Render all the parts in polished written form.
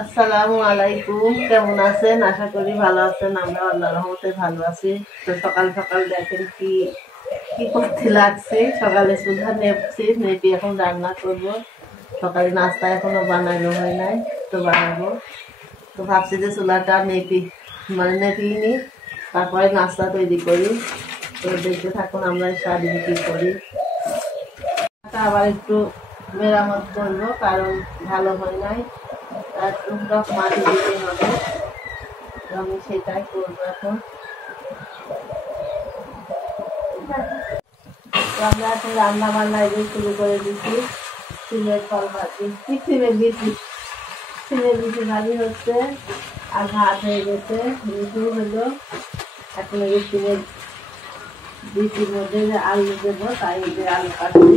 আসসালামু আলাইকুম, কেমন আছেন? আশা করি ভালো আছেন। আমরা আল্লাহর রহমতে ভালো আছি। তো সকাল সকাল দেখেন কি কি করতে লাগছে। সকালে চুলা নেপছি, নেপি এখন রান্না করব। সকালে নাস্তা এখনো বানানো হয় নাই, তো বানাবো। তো ভাবছি যে চুলাটা নেপি নেপিয়ে নি, তারপরে নাস্তা তৈরি করি। তো দেখতে থাকুন আমরা সারাদিন কি করি। আবার একটু মেরামত করবো, কারণ ভালো হয় নাই। আর টুকটাক মাটি দিতে হবে, আমি সেটাই করবো এখন। আমরা এখন রান্না বান্না শুরু করে দিচ্ছি। সিমের ফল ভাজি, সিমের বিচি ভাজি হচ্ছে, আর ভাত হয়ে গেছে। রুটি হলো। এখন এই সিমের বিচির মধ্যে যে আলু দেবো, তাই যে আলু কাটছি।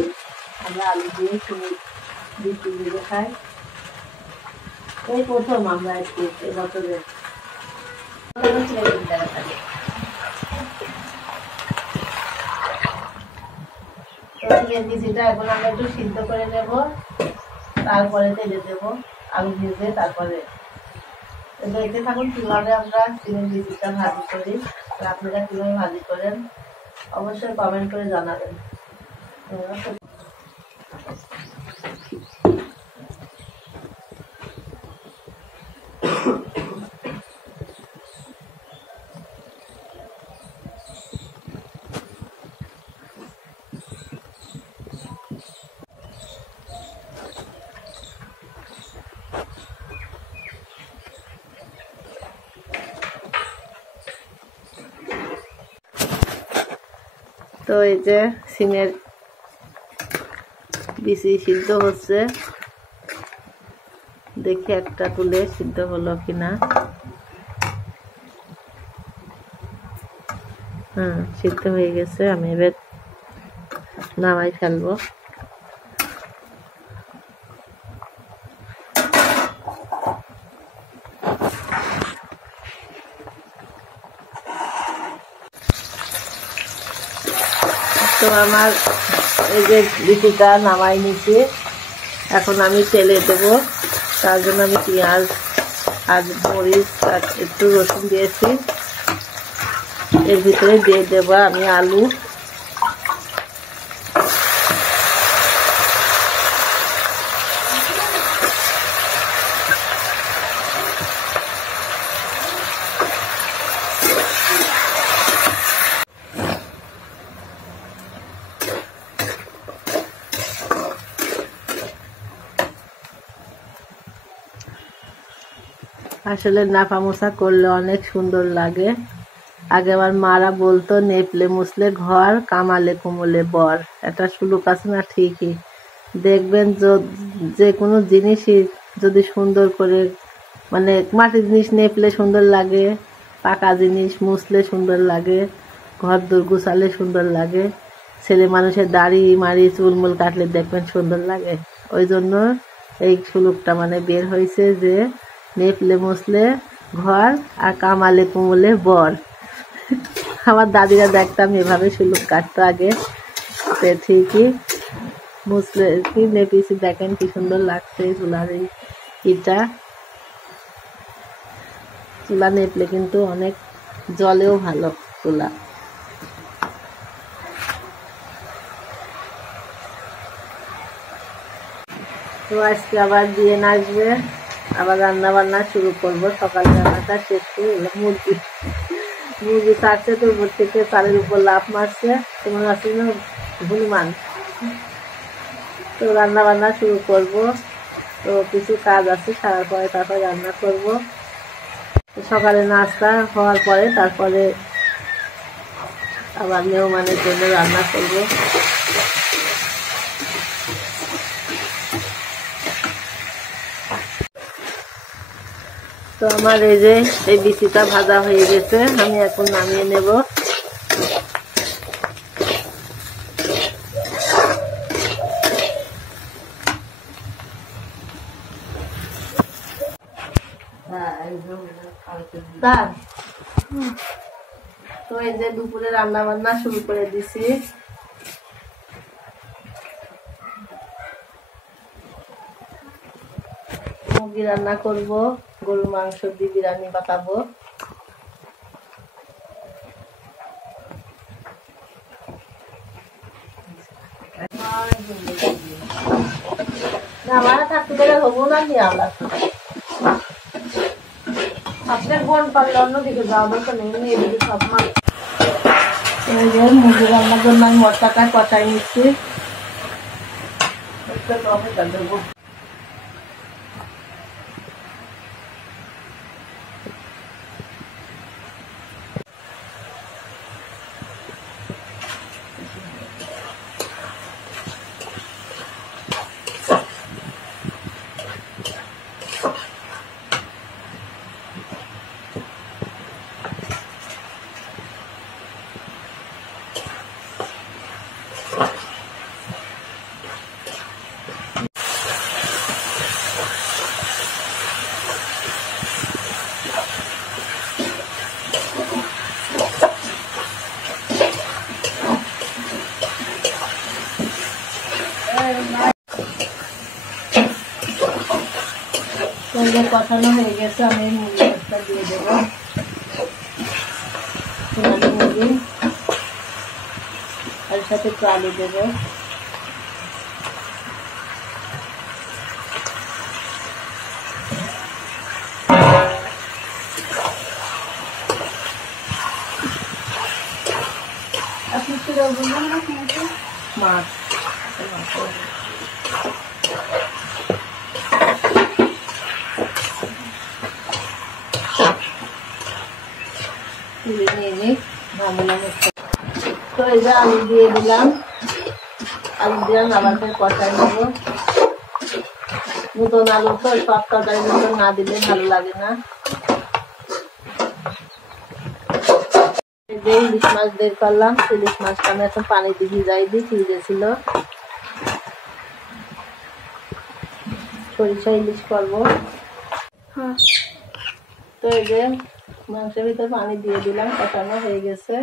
আমরা আলু দিয়ে সিমের বিচি দিয়ে খাই। এই প্রথম আমরা একটু এবছরে বিচিটা এখন আমরা একটু সিদ্ধ করে নেব, তারপরে তেলে দেবো আলু ভেজে। তারপরে দেখতে থাকুন কিভাবে আমরা সিমের বিচিটা ভাজি করি। আপনারা কিভাবে ভাজি করেন অবশ্যই কমেন্ট করে জানাবেন। তো এই যে সিমের বিচি সিদ্ধ হচ্ছে, দেখি একটা তুলে সিদ্ধ হলো কিনা। সিদ্ধ হয়ে গেছে, আমি এবার নামাই ফেলবো। তো আমার এই যে বিচিটা নামাই নিচ্ছি, এখন আমি তেলে দেবো। তার জন্য আমি পেঁয়াজ আর মরিচ আর একটু রসুন দিয়েছি। এর ভিতরে দিয়ে দেবো আমি আলু। আসলে নাফা মোছা করলে অনেক সুন্দর লাগে। আগে আমার মারা বলতো, নেপলে মুছলে ঘর, কামালে কুমলে বর। এটা সুলুক আছে না? ঠিকই। দেখবেন যে কোনো জিনিসই যদি সুন্দর করে মাটির জিনিস নেপলে সুন্দর লাগে, পাকা জিনিস মুছলে সুন্দর লাগে, ঘর দোর গুছালে সুন্দর লাগে, ছেলে মানুষের দাড়ি মাড়ি চুলমুল কাটলে দেখবেন সুন্দর লাগে। ওই জন্য এই সুলুকটা বের হয়েছে যে নেপলে মুছলে ঘর আর কামালে কুমলে বর। আমার দাদিরা দেখতাম এভাবে সুলুক কাটতো আগে। ঠিকই মুছলে কি নেপিছি, দেখেন কি সুন্দর লাগছে চুলার এই ইটা। চুলা নেপলে কিন্তু অনেক জলেও ভালো চুলা। তো আজকে আবার দিয়ে আসবে, আবার রান্না বান্না শুরু করবো। সকালে রান্নাটা শেষ করে মুরগি ছাড়ছে, তো উপর থেকে চালের উপর লাফ মারছে, তোমার আছে না হনুমান। তো রান্না বান্না শুরু করব। তো কিছু কাজ আছে, সারার পরে তারপরে রান্না করব। সকালে নাস্তা হওয়ার পরে তারপরে আবার মেহমানের জন্য রান্না করব। তো আমার এই যে এই বিচিটা ভাজা হয়ে গেছে, আমি এখন নামিয়ে নেব। তো এই যে দুপুরে রান্না বান্না শুরু করে দিছি। মুরগি রান্না করব, গরুর মাংস দিয়ে বিরিয়ানি বানাবো। আমার থাকতে গেলে হবো না কি আমার আপনার বোন পারলে অন্যদিকে যাওয়া দরকার নেই, এদিকে সব মাছ। মুরগি রান্নার জন্য আমি মশলাটা কষাই নিচ্ছি। দেবো কষানো হয়ে গেছে, আমি মুরগিটা দিয়ে দেবো। মুরগি আর সাথে একটু আলু দেবো। মাছ নিয়ে নিই, ভাবলাম তো এই যে আলু দিয়ে দিলাম। আলু দিয়ে আবার কষাই নেবো। নতুন আলু তো সব তরকারির মতো না দিলে ভালো লাগে না। ইলিশ মাছ বের করলাম, ইলিশ মাছটা আমি এখন পানি দিয়ে ভিজাই দিই, ফ্রিজে ছিল। সরিষা ইলিশ করবো। তো এই যে মাংসের ভিতরে পানি দিয়ে দিলাম, কষানো হয়ে গেছে।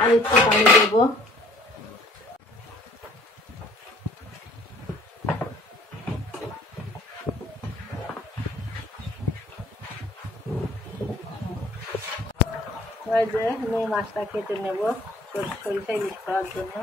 আর একটু পানি দেবো। যে আমি মাছটা কেটে নেব সরিষা ইলিশ করার জন্য।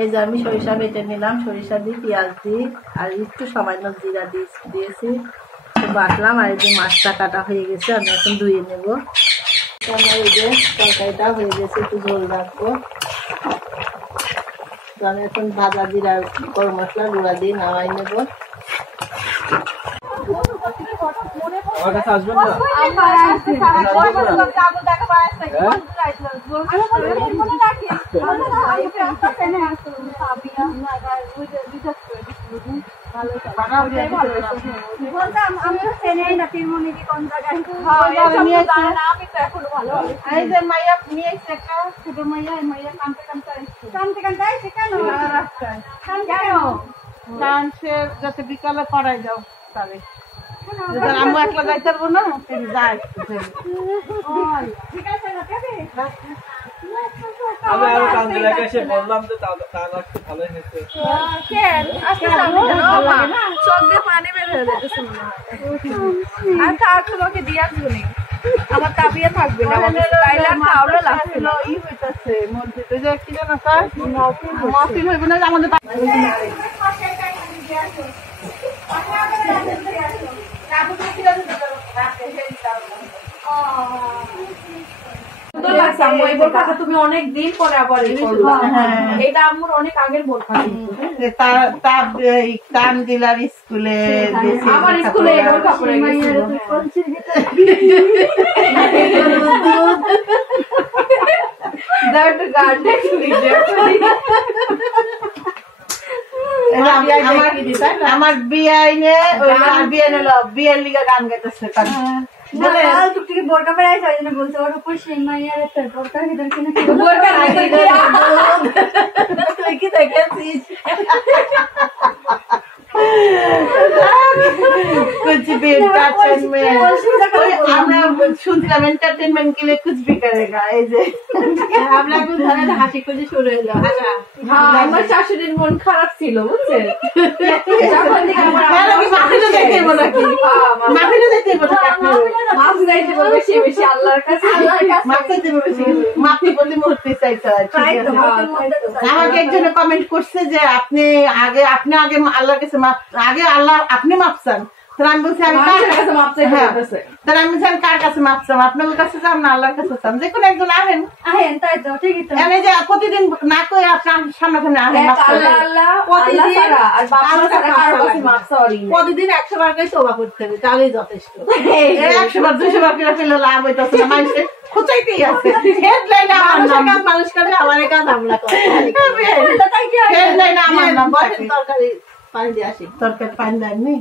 এই যে আমি সরিষা বেটে নিলাম, সরিষা দিয়ে পেঁয়াজ দিই আর একটু সামান্য জিরা দিয়েছি, বাটলাম। আর এই যে মাছটা কাটা হয়ে গেছে, আমি এখন ধুয়ে নেবো। আমার এই যে তরকারিটা হয়ে গেছে, একটু ঝোল রাখবো। আমি এখন ভাজা জিরা গরম মশলা গুঁড়া দিয়ে নামাই নেবো। যাতে বিকালে করাই যাও তাহলে আমি একলা যাইতে পারবো না, যাই ঠিক আছে। আমি আরো কান্দে লাগে এসে বললাম যে তার একটু ভালোই হয়েছে। চোখ দিয়ে পানি বের হয়ে যেতেছে আর তোমাকে দিয়ে আসবো। আমার তাবিয়ে থাকবে না তাইলে আর খাওয়ানো লাগছে না ই হইতাছে মসজিদে যে কি জানো স্যার মাহফিল হইবে না আমাদের তুমি অনেক দিন পরে আবার এটা আম্মুর অনেক আগের বোরখা কান দিলার স্কুলে আমার স্কুলে বোরখা পরে গেছিল আমার বিয়াইনে বিয়ের লিগা গান গাইতেছে বোরকা পরে আসে ওই জন্য বলছে ওর উপর সেই মাইয়ার একটা বোরকার ভিতর কিনা তুই কি দেখেছিস कुछ भी एंटरटेनमेंट আমরা শুনছিলাম এন্টারটেনমেন্ট के लिए कुछ भी करेगा এই যে আমরা কোন ধরনের হাসি খুশি শুরু হলো হ্যাঁ আমার শাশুড়ির মন খারাপ ছিল বুঝছেন যখন থেকে আমার মাফিলে দেখতে বলো নাকি মাফিলে দেখতে বলো মাফ চাইতে বলবে সে বেশি আল্লাহর কাছে মাফ চাইতে বলবে মাফি বললে মুহূর্তে চাইতে হয় আমাকে একজনে কমেন্ট করছে যে আপনি আগে আল্লাহর কাছে আগে আল্লাহ আপনি মাফ চান তাহলে আমি বলছি আমি কার কাছে মাফ চাইতে তাহলে আমি বলছি কার কাছে মাফ চান আপনার কাছে চান না আল্লাহর কাছে চান যে কোনো একজন আহেন তাই তো ঠিকই তো এনে যে প্রতিদিন না করে আপনার সামনে আহেন প্রতিদিন 100 বার করে তওবা করতে হবে তাহলেই যথেষ্ট 100 বার 200 বার করে ফেলে লাভ হইতাছে না মানুষের খুঁচাইতেই আছে হেডলাইন আমার নাম মানুষ করে আমার কাজ আমরা করি হেডলাইন আমার নাম তরকারি পানি দিয়ে আসি তরকারি পানি দেননি